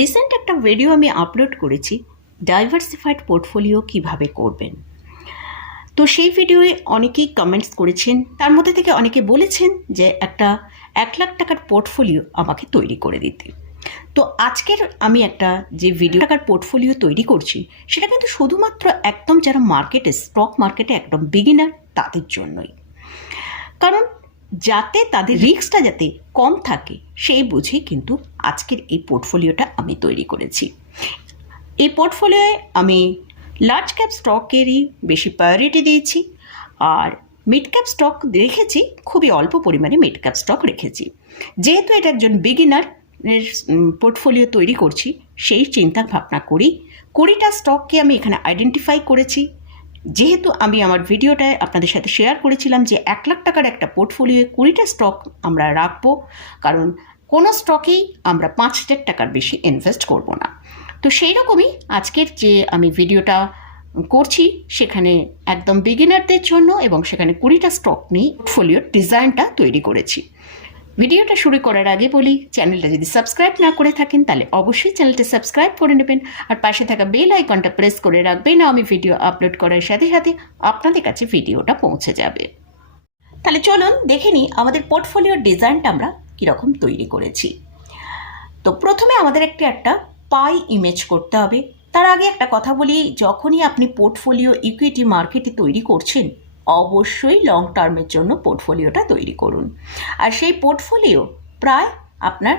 Recent একটা video আমি upload করেছি ডাইভার্সিফাইড পোর্টফোলিও কীভাবে করবেন? তো সেই ভিডিওয়ে অনেকেই কমেন্টস করেছেন, তার মধ্যে থেকে অনেকে বলেছেন যে একটা এক লাখ টাকার পোর্টফোলিও আমাকে তৈরি করে দিতে। তো আজকের আমি একটা যে ভিডিও টাকার পোর্টফোলিও তৈরি করছি, সেটা কিন্তু শুধুমাত্র একদম যারা মার্কেটে স্টক মার্কেটে একদম বিগিনার তাদের জন্যই। কারণ যাতে তাদের রিস্কটা যাতে কম থাকে, সেই বুঝেই কিন্তু আজকের এই পোর্টফোলিওটা আমি তৈরি করেছি। এই পোর্টফোলিওয়ে আমি লার্জ ক্যাপ স্টকেরই বেশি প্রায়োরিটি দিয়েছি আর মিড ক্যাপ স্টক রেখেছি, খুবই অল্প পরিমাণে মিড ক্যাপ স্টক রেখেছি। যেহেতু এটা একজন বিগিনার এর পোর্টফোলিও তৈরি করছি, সেই চিন্তা ভাবনা করি কুড়িটা স্টককে আমি এখানে আইডেন্টিফাই করেছি। যেহেতু আমি আমার ভিডিওটায় আপনাদের সাথে শেয়ার করেছিলাম যে এক লাখ টাকার একটা পোর্টফোলিওয়ে কুড়িটা স্টক আমরা রাখব, কারণ কোনো স্টকেই আমরা পাঁচ হাজার টাকার বেশি ইনভেস্ট করব না। তো সেই রকমই আজকের যে আমি ভিডিওটা করছি, সেখানে একদম বিগিনারদের জন্য এবং সেখানে কুড়িটা স্টক নিয়ে পোর্টফোলিওর ডিজাইনটা তৈরি করেছি। ভিডিওটা শুরু করার আগে বলি, চ্যানেলটা যদি সাবস্ক্রাইব না করে থাকেন, তাহলে অবশ্যই চ্যানেলটা সাবস্ক্রাইব করে নেবেন। আর পাশে থাকা বেল আইকনটা প্রেস করে রাখবেন আমি ভিডিও আপলোড করার সাথে সাথে আপনাদের কাছে ভিডিওটা পৌঁছে যাবে। তাহলে চলুন দেখে নিই আমাদের পোর্টফোলিওর ডিজাইনটা আমরা কীরকম তৈরি করেছি। তো প্রথমে আমাদের একটি একটা পাই ইমেজ করতে হবে। তার আগে একটা কথা বলি, যখনই আপনি পোর্টফোলিও ইকুইটি মার্কেটে তৈরি করছেন অবশ্যই লং টার্মের জন্য পোর্টফোলিওটা তৈরি করুন। আর সেই পোর্টফোলিও প্রায় আপনার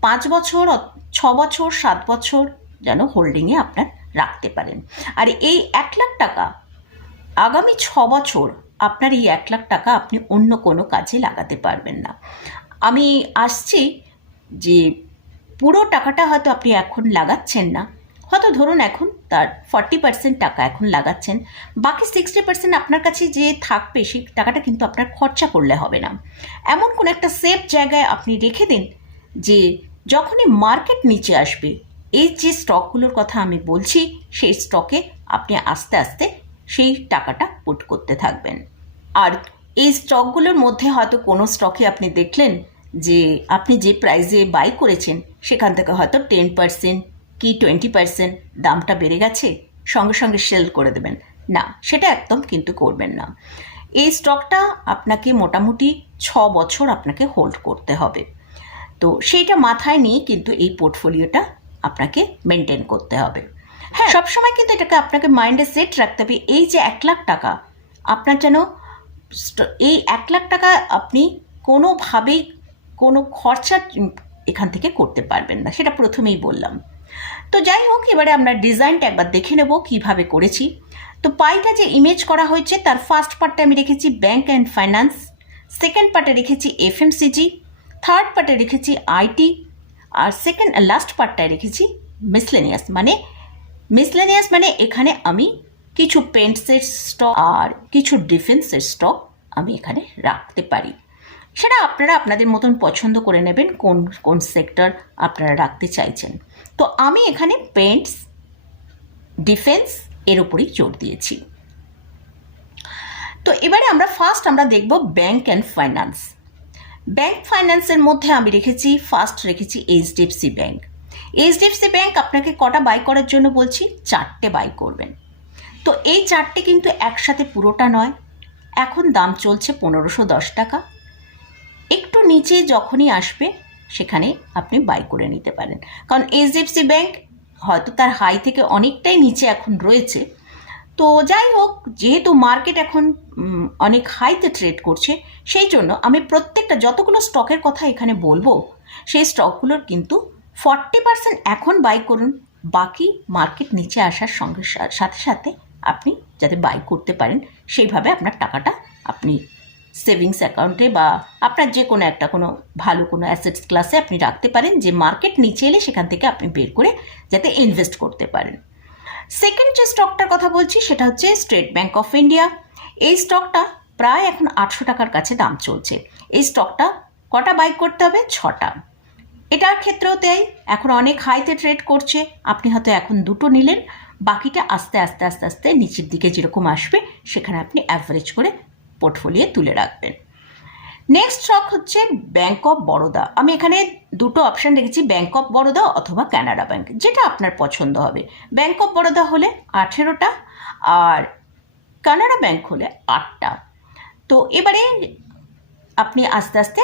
পাঁচ বছর ছ বছর, সাত বছর যেন হোল্ডিংয়ে আপনার রাখতে পারেন। আর এই এক লাখ টাকা, আগামী ছ বছর আপনার এই এক লাখ টাকা আপনি অন্য কোনো কাজে লাগাতে পারবেন না। আমি আসছি যে পুরো টাকাটা হয়তো আপনি এখন লাগাচ্ছেন না। হয়তো ধরুন এখন তার ফর্টি পার্সেন্ট টাকা এখন লাগাচ্ছেন। বাকি সিক্সটি পার্সেন্ট আপনার কাছে যে থাকবে, সেই টাকাটা কিন্তু আপনার খরচা করলে হবে না। এমন কোনো একটা সেফ জায়গায় আপনি রেখে দিন যে, যখনই মার্কেট নিচে আসবে, এই যে স্টকগুলোর কথা আমি বলছি, সেই স্টকে আপনি আস্তে আস্তে সেই টাকাটা পুট করতে থাকবেন। আর এই স্টকগুলোর মধ্যে হয়তো কোনো স্টকে আপনি দেখলেন যে, আপনি যে প্রাইসে বাই করেছেন, সেখান থেকে হয়তো টেন পার্সেন্ট কি টোয়েন্টি পার্সেন্ট দামটা বেড়ে গেছে, সঙ্গে সঙ্গে সেল করে দেবেন। না, সেটা একদম কিন্তু করবেন না। এই স্টকটা আপনাকে মোটামুটি ছ বছর আপনাকে হোল্ড করতে হবে। তো সেইটা মাথায় নিয়ে কিন্তু এই পোর্টফোলিওটা আপনাকে মেনটেন করতে হবে। হ্যাঁ সবসময় কিন্তু এটাকে আপনাকে মাইন্ডে সেট রাখতে হবে, এই যে এক লাখ টাকা, আপনার যেন এই এক লাখ টাকা আপনি কোনোভাবেই কোনো খরচা এখান থেকে করতে পারবেন না, সেটা প্রথমেই বললাম। তো যাই হোক, এবারে আমরা ডিজাইনটা একবার দেখে নেব কীভাবে করেছি। তো পাইটা যে ইমেজ করা হয়েছে, তার ফার্স্ট পার্টটা আমি রেখেছি ব্যাংক অ্যান্ড ফাইন্যান্স সেকেন্ড পার্টে রেখেছি এফএমসিজি থার্ড পার্টে রেখেছি আইটি আর সেকেন্ড লাস্ট পার্টটায় রেখেছি মিসলেনিয়াস মানে মিসলেনিয়াস মানে এখানে আমি কিছু পেন্টসের স্টক আর কিছু ডিফেন্সের স্টক আমি এখানে রাখতে পারি। সেটা আপনারা আপনাদের মতন পছন্দ করে নেবেন কোন কোন সেক্টর আপনারা রাখতে চাইছেন। তো আমি এখানে পেন্টস ডিফেন্স এর উপরেই জোর দিয়েছি। তো এবারে আমরা ফার্স্ট আমরা দেখব ব্যাংক অ্যান্ড ফাইন্যান্স ব্যাংক ফাইন্যান্সের মধ্যে আমি রেখেছি ফার্স্ট রেখেছি এইচডিএফসি ব্যাংক এইচডিএফসি ব্যাংক আপনাকে কটা বাই করার জন্য বলছি? চারটে বাই করবেন। তো এই চারটে কিন্তু একসাথে পুরোটা নয়। এখন দাম চলছে পনেরোশো দশ টাকা। নিচে যখনই আসবে, সেখানে আপনি বাই করে নিতে পারেন। কারণ এইচডিএফসি ব্যাংক হয়তো তার হাই থেকে অনেকটাই নিচে এখন রয়েছে। তো যাই হোক, যেহেতু মার্কেট এখন অনেক হাইতে ট্রেড করছে, সেই জন্য আমি প্রত্যেকটা যতগুলো স্টকের কথা এখানে বলব, সেই স্টকগুলোর কিন্তু ফর্টি পার্সেন্ট এখন বাই করুন। বাকি মার্কেট নিচে আসার সঙ্গে সাথে সাথে আপনি যাতে বাই করতে পারেন, সেইভাবে আপনার টাকাটা আপনি সেভিংস অ্যাকাউন্টে বা আপনার যে কোনো একটা কোনো ভালো কোনো অ্যাসেটস ক্লাসে আপনি রাখতে পারেন, যে মার্কেট নিচে এলে সেখান থেকে আপনি বের করে যাতে ইনভেস্ট করতে পারেন। সেকেন্ড যে স্টকটার কথা বলছি, সেটা হচ্ছে স্টেট ব্যাঙ্ক অফ ইন্ডিয়া এই স্টকটা প্রায় এখন আটশো টাকার কাছে দাম চলছে। এই স্টকটা কটা বাই করতে হবে? ছটা। এটার ক্ষেত্রেও তাই, এখন অনেক হাইতে ট্রেড করছে। আপনি হয়তো এখন দুটো নিলেন, বাকিটা আস্তে আস্তে আস্তে আস্তে নিচের দিকে যেরকম আসবে, সেখানে আপনি অ্যাভারেজ করে পোর্টফোলিও তুলে রাখবেন। নেক্সট স্টক হচ্ছে ব্যাঙ্ক অফ বরোদা আমি এখানে দুটো অপশান রেখেছি ব্যাঙ্ক অফ বরোদা অথবা কানাডা ব্যাঙ্ক যেটা আপনার পছন্দ হবে। ব্যাঙ্ক অফ বরোদা হলে আঠেরোটা আর কানাডা ব্যাঙ্ক হলে আটটা। তো এবারে আপনি আস্তে আস্তে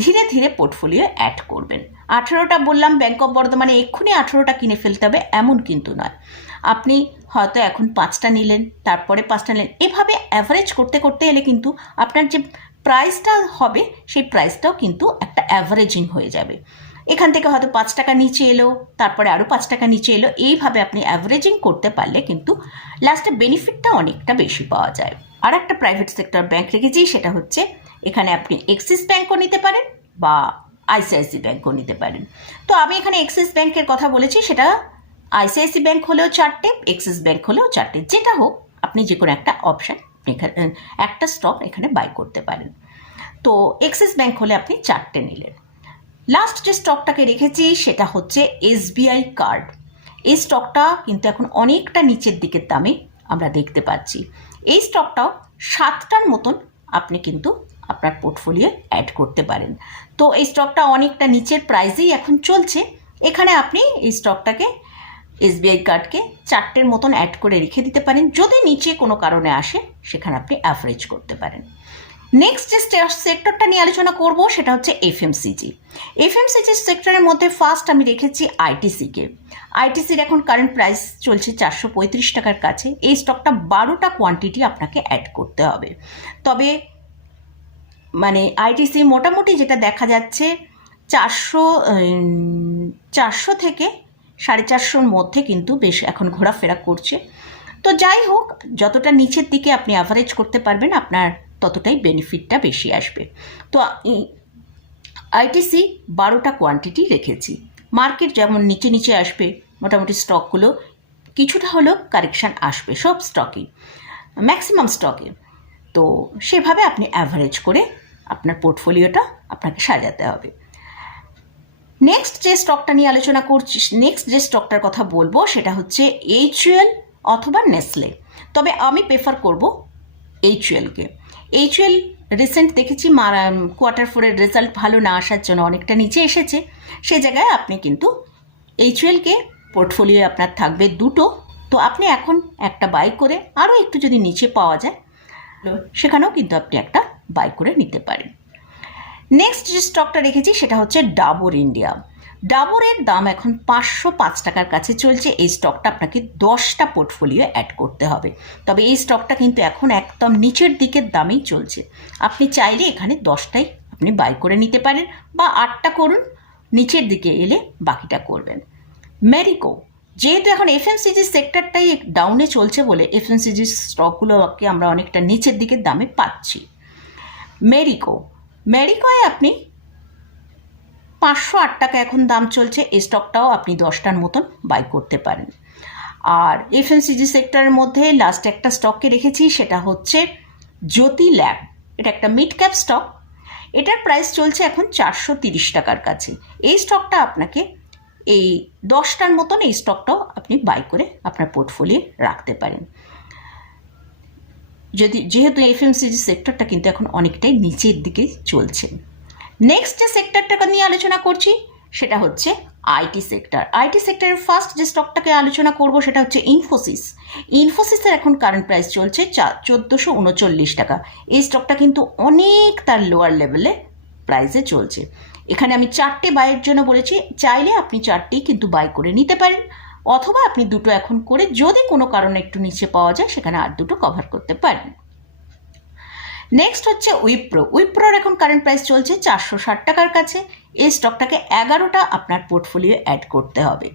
ধীরে ধীরে পোর্টফোলিও অ্যাড করবেন। আঠেরোটা বললাম ব্যাংক অফ বরোদা মানে এক্ষুনি আঠেরোটা কিনে ফেলতে হবে, এমন কিন্তু নয়। আপনি হয়তো এখন পাঁচটা নিলেন, তারপরে পাঁচটা নিলেন। এভাবে অ্যাভারেজ করতে করতে এলে কিন্তু আপনার যে প্রাইসটা হবে, সেই প্রাইসটাও কিন্তু একটা অ্যাভারেজিং হয়ে যাবে। এখান থেকে হয়তো পাঁচ টাকা নিচে এলো, তারপরে আরও পাঁচ টাকা নিচে এলো, এইভাবে আপনি অ্যাভারেজিং করতে পারলে কিন্তু লাস্টে বেনিফিটটা অনেকটা বেশি পাওয়া যায়। আর একটা প্রাইভেট সেক্টর ব্যাংক রেখেছি, সেটা হচ্ছে এখানে আপনি এক্সিস ব্যাঙ্কও নিতে পারেন বা আইসিআইসি ব্যাঙ্কও নিতে পারেন। তো আমি এখানে এক্সিস ব্যাঙ্কের কথা বলেছি, সেটা আইসিআইসি ব্যাঙ্ক হলেও চারটে এক্সিস ব্যাঙ্ক হলেও চারটে। যেটা হোক, আপনি যে কোনো একটা অপশান এখানে, একটা স্টক এখানে বাই করতে পারেন। তো এক্সিস ব্যাঙ্ক হলে আপনি চারটে নিলেন। লাস্ট যে স্টকটাকে রেখেছি, সেটা হচ্ছে এসবিআই কার্ড এই স্টকটা কিন্তু এখন অনেকটা নিচের দিকের দামে আমরা দেখতে পাচ্ছি। এই স্টকটাও সাতটার মতন আপনি কিন্তু আপনার পোর্টফোলিও অ্যাড করতে পারেন। তো এই স্টকটা অনেকটা নিচের প্রাইসেই এখন চলছে। এখানে আপনি এই স্টকটাকে এসবিআই কার্ডকে চারটের মতন অ্যাড করে রেখে দিতে পারেন। যদি নিচে কোনো কারণে আসে, সেখানে আপনি অ্যাভারেজ করতে পারেন। নেক্সট যে সেক্টরটা নিয়ে আলোচনা করব, সেটা হচ্ছে এফএমসিজি এফএমসিজি সেক্টরের মধ্যে ফার্স্ট আমি রেখেছি আইটিসিকে আইটিসির এখন কারেন্ট প্রাইস চলছে চারশো পঁয়ত্রিশ টাকার কাছে। এই স্টকটা বারোটা কোয়ান্টিটি আপনাকে অ্যাড করতে হবে। তবে মানে আইটিসি মোটামুটি যেটা দেখা যাচ্ছে চারশো চারশো থেকে সাড়ে চারশোর মধ্যে কিন্তু বেশ এখন ঘোরাফেরা করছে। তো যাই হোক, যতটা নিচের দিকে আপনি অ্যাভারেজ করতে পারবেন, আপনার ততটাই বেনিফিটটা বেশি আসবে। তো আইটিসি বারোটা কোয়ান্টিটি রেখেছি। মার্কেট যেমন নিচে নিচে আসবে, মোটামুটি স্টকগুলো কিছুটা হলেও কারেকশান আসবে, সব স্টকই ম্যাক্সিমাম স্টকে তো সেভাবে আপনি অ্যাভারেজ করে আপনার পোর্টফোলিওটা আপনাকে সাজাতে হবে। নেক্সট যে স্টকটা নিয়ে আলোচনা করছি নেক্সট যে স্টকটার কথা বলব সেটা হচ্ছে এইচুয়েল অথবা নেসলে তবে আমি প্রেফার করব এইচুয়েলকে এইচুয়েল রিসেন্ট দেখেছি, মারা কোয়ার্টার ফোরের রেজাল্ট ভালো না আসার জন্য অনেকটা নিচে এসেছে। সে জায়গায় আপনি কিন্তু এইচুয়েলকে পোর্টফোলিও আপনার থাকবে দুটো। তো আপনি এখন একটা বাই করে আরও একটু যদি নিচে পাওয়া যায়, সেখানেও কিন্তু আপনি একটা বাই করে নিতে পারেন। নেক্সট যে স্টকটা রেখেছি সেটা হচ্ছে ডাবর ইন্ডিয়া ডাবরের দাম এখন পাঁচশো পাঁচ টাকার কাছে চলছে। এই স্টকটা আপনাকে দশটা পোর্টফোলিও অ্যাড করতে হবে। তবে এই স্টকটা কিন্তু এখন একদম নিচের দিকের দামেই চলছে। আপনি চাইলে এখানে দশটাই আপনি বাই করে নিতে পারেন বা আটটা করুন, নিচের দিকে এলে বাকিটা করবেন। ম্যারিকো যেহেতু এখন এফএমসিজি সেক্টরটাই ডাউনে চলছে বলে এফএমসিজি স্টকগুলোকে আমরা অনেকটা নিচের দিকের দামে পাচ্ছি। মেরিকো। মেরিকোয় আপনি পাঁচশো আট টাকা এখন দাম চলছে এই স্টকটাও আপনি দশটার মতন বাই করতে পারেন। আর এফএমসিজি সেক্টরের মধ্যে লাস্ট একটা স্টককে রেখেছি, সেটা হচ্ছে জ্যোতি ল্যাব এটা একটা মিড ক্যাপ স্টক এটার প্রাইস চলছে এখন চারশো তিরিশ টাকার কাছে। এই স্টকটা আপনাকে এই দশটার মতন এই স্টকটাও আপনি বাই করে আপনার পোর্টফোলিও রাখতে পারেন। যদি, যেহেতু এফএমসিজি সেক্টরটা কিন্তু এখন অনেকটাই নিচের দিকে চলছে। নেক্সট যে সেক্টরটাকে নিয়ে আলোচনা করছি, সেটা হচ্ছে আইটি সেক্টর আইটি সেক্টরের ফার্স্ট যে স্টকটাকে আলোচনা করব, সেটা হচ্ছে ইনফোসিস ইনফোসিসের এখন কারেন্ট প্রাইস চলছে চা, চোদ্দোশো উনচল্লিশ টাকা। এই স্টকটা কিন্তু অনেক তার লোয়ার লেভেলে প্রাইসে চলছে। এখানে আমি চারটে বাইয়ের জন্য বলেছি, চাইলে আপনি চারটেই কিন্তু বাই করে নিতে পারেন। অথবা আপনি দুটো এখন করে যদি কোনো কারণে একটু নিচে পাওয়া যায়, সেখানে আর দুটো কভার করতে পারেন। নেক্সট হচ্ছে উইপ্রো উইপ্রোর এখন কারেন্ট প্রাইস চলছে চারশো ষাট টাকার কাছে। এই স্টকটাকে এগারোটা আপনার পোর্টফোলিও অ্যাড করতে হবে।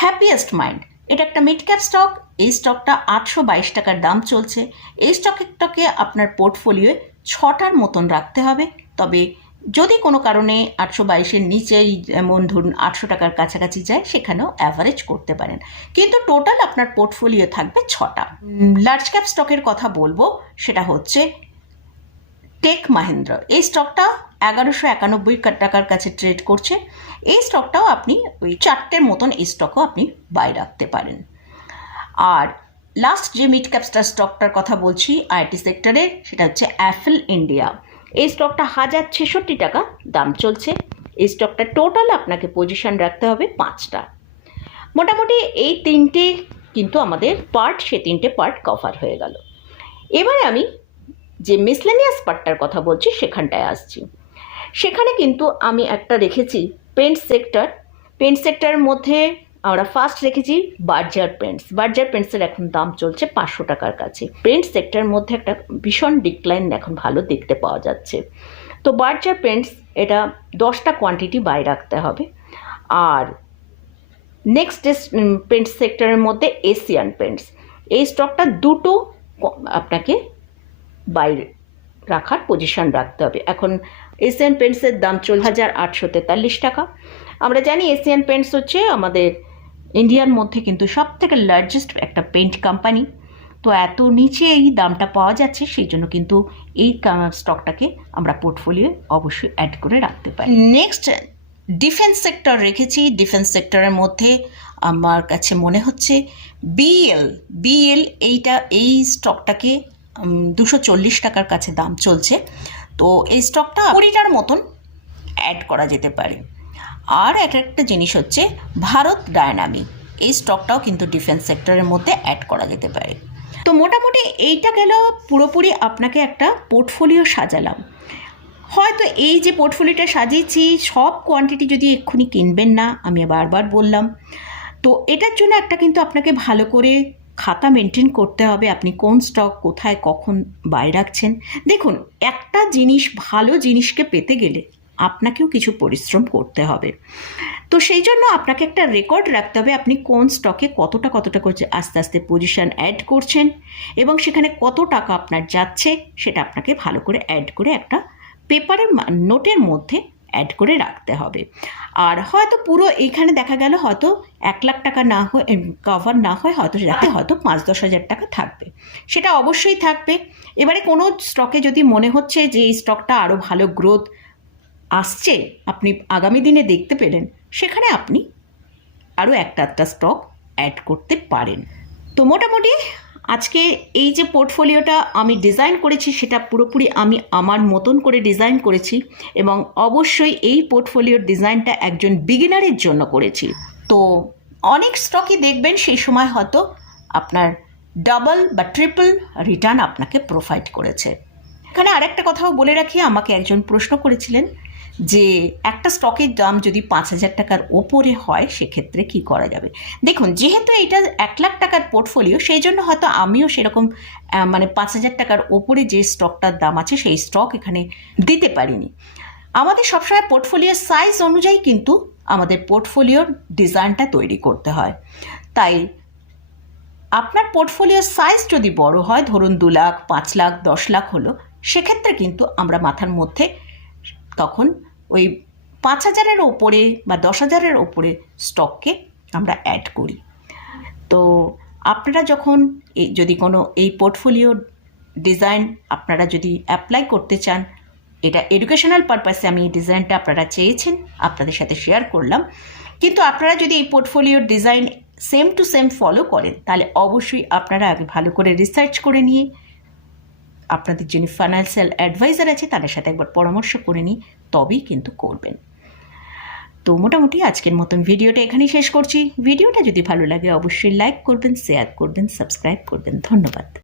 হ্যাপিয়েস্ট মাইন্ড এটা একটা মিড ক্যাপ স্টক এই স্টকটা আটশো বাইশ টাকার দাম চলছে। এই স্টকটাকে আপনার পোর্টফোলিওয়ে ছটার মতন রাখতে হবে। তবে যদি কোনো কারণে আটশো বাইশের নিচেই, যেমন ধরুন আটশো টাকার কাছাকাছি যায়, সেখানেও অ্যাভারেজ করতে পারেন। কিন্তু টোটাল আপনার পোর্টফোলিও থাকবে ছটা। লার্জ ক্যাপ স্টকের কথা বলব, সেটা হচ্ছে টেক মাহেন্দ্র। এই স্টকটা এগারোশো একানব্বই টাকার কাছে ট্রেড করছে। এই স্টকটাও আপনি ওই চারটের মতন এই স্টকও আপনি বাই রাখতে পারেন। আর লাস্ট যে মিড ক্যাপস্টার স্টকটার কথা বলছি আইটি সেক্টরের সেটা হচ্ছে অ্যাফেল ইন্ডিয়া এই স্টকটা হাজার ছেষট্টি টাকা দাম চলছে। এই স্টকটা টোটাল আপনাকে পজিশন রাখতে হবে পাঁচটা। মোটামুটি এই তিনটে কিন্তু আমাদের পার্ট সে তিনটে পার্ট কভার হয়ে গেল। এবারে আমি যে মিসলেনিয়াস পার্টটার কথা বলছি, সেখানটায় আসছি। সেখানে কিন্তু আমি একটা রেখেছি পেন্ট সেক্টর পেন্ট সেক্টরের মধ্যে আমরা ফার্স্ট রেখেছি বার্জার পেন্টস বার্জার পেন্টসের এখন দাম চলছে পাঁচশো টাকার কাছে। পেন্ট সেক্টরের মধ্যে একটা ভীষণ ডিক্লাইন এখন ভালো দেখতে পাওয়া যাচ্ছে। তো বার্জার পেন্টস এটা দশটা কোয়ান্টিটি বাই রাখতে হবে। আর নেক্সট পেন্ট সেক্টরের মধ্যে এশিয়ান পেন্টস এই স্টকটা দুটো আপনাকে বাইরে রাখার পজিশন রাখতে হবে। এখন এশিয়ান পেন্টসের দাম চল হাজার আটশো তেতাল্লিশ টাকা। আমরা জানি এশিয়ান পেন্টস হচ্ছে আমাদের ইন্ডিয়ার মধ্যে কিন্তু সব থেকে লার্জেস্ট একটা পেন্ট কোম্পানি তো এত নিচে এই দামটা পাওয়া যাচ্ছে, সেই জন্য কিন্তু এই স্টকটাকে আমরা পোর্টফোলিও অবশ্যই অ্যাড করে রাখতে পারি। নেক্সট ডিফেন্স সেক্টর রেখেছি। ডিফেন্স সেক্টরের মধ্যে আমার কাছে মনে হচ্ছে বিএল বিএল এইটা, এই স্টকটাকে দুশো চল্লিশ টাকার কাছে দাম চলছে। তো এই স্টকটা কুড়িটার মতন অ্যাড করা যেতে পারে। আর এক একটা জিনিস হচ্ছে ভারত ডায়নামিক। এই স্টকটাও কিন্তু ডিফেন্স সেক্টরের মধ্যে অ্যাড করা যেতে পারে। তো মোটামুটি এইটা গেল, পুরোপুরি আপনাকে একটা পোর্টফোলিও সাজালাম। হয়তো এই যে পোর্টফোলিওটা সাজিয়েছি, সব কোয়ান্টিটি যদি এক্ষুনি কিনবেন না, আমি বারবার বললাম। তো এটার জন্য একটা কিন্তু আপনাকে ভালো করে খাতা মেনটেন করতে হবে, আপনি কোন স্টক কোথায় কখন বাই রাখছেন। দেখুন, একটা জিনিস, ভালো জিনিসকে পেতে গেলে আপনাকেও কিছু পরিশ্রম করতে হবে। তো সেই জন্য আপনাকে একটা রেকর্ড রাখতে হবে আপনি কোন স্টকে কতটা কতটা করছে, আস্তে আস্তে পজিশন অ্যাড করছেন এবং সেখানে কত টাকা আপনার যাচ্ছে সেটা আপনাকে ভালো করে অ্যাড করে একটা পেপারের নোটের মধ্যে অ্যাড করে রাখতে হবে। আর হয়তো পুরো এইখানে দেখা গেল হয়তো এক লাখ টাকা না হয় কভার না হয় হয়তো যাতে হয়তো পাঁচ, দশ হাজার টাকা থাকবে। সেটা অবশ্যই থাকবে। এবারে কোনো স্টকে যদি মনে হচ্ছে যে এই স্টকটা আরও ভালো গ্রোথ আসছে? আপনি আগামী দিনে দেখতে পেলেন। সেখানে আপনি আরও একটা একটা স্টক অ্যাড করতে পারেন। তো মোটামুটি আজকে এই যে পোর্টফোলিওটা আমি ডিজাইন করেছি, সেটা পুরোপুরি আমি আমার মতন করে ডিজাইন করেছি এবং অবশ্যই এই পোর্টফোলিওর ডিজাইনটা একজন বিগিনারের জন্য করেছি। তো অনেক স্টকই দেখবেন, সেই সময় হয়তো আপনার ডাবল বা ট্রিপল রিটার্ন আপনাকে প্রোভাইড করেছে। এখানে আরেকটা কথাও বলে রাখি, আমাকে একজন প্রশ্ন করেছিলেন যে একটা স্টকের দাম যদি পাঁচ হাজার টাকার ওপরে হয়, সেক্ষেত্রে কি করা যাবে? দেখুন, যেহেতু এটা এক লাখ টাকার পোর্টফোলিও সেই জন্য হয়তো আমিও সেরকম মানে পাঁচ হাজার টাকার ওপরে যে স্টকটার দাম আছে, সেই স্টক এখানে দিতে পারিনি। আমাদের সবসময় পোর্টফোলিওর সাইজ অনুযায়ী কিন্তু আমাদের পোর্টফোলিওর ডিজাইনটা তৈরি করতে হয়। তাই আপনার পোর্টফোলিওর সাইজ যদি বড় হয়, ধরুন দু লাখ, পাঁচ লাখ, দশ লাখ হলো, সেক্ষেত্রে কিন্তু আমরা মাথার মধ্যে তখন ওই পাঁচ হাজারের ওপরে বা দশ হাজারের ওপরে স্টককে আমরা অ্যাড করি। তো আপনারা যখন এই যদি কোনো এই পোর্টফোলিও ডিজাইন আপনারা যদি অ্যাপ্লাই করতে চান, এটা এডুকেশনাল পারপাসে আমি এই ডিজাইনটা আপনারা চেয়েছেন, আপনাদের সাথে শেয়ার করলাম। কিন্তু আপনারা যদি এই পোর্টফোলিওর design same to same follow করেন, তাহলে অবশ্যই আপনারা আগে ভালো করে রিসার্চ করে নিয়ে আপনাদের যিনি ফাইন্যান্সিয়াল অ্যাডভাইজার আছে, তাদের সাথে একবার পরামর্শ করে নিই, তবেই কিন্তু করবেন। তো মোটামুটি আজকের মতন ভিডিওটা এখানেই শেষ করছি। ভিডিওটা যদি ভালো লাগে, অবশ্যই লাইক করবেন শেয়ার করবেন সাবস্ক্রাইব করবেন। ধন্যবাদ।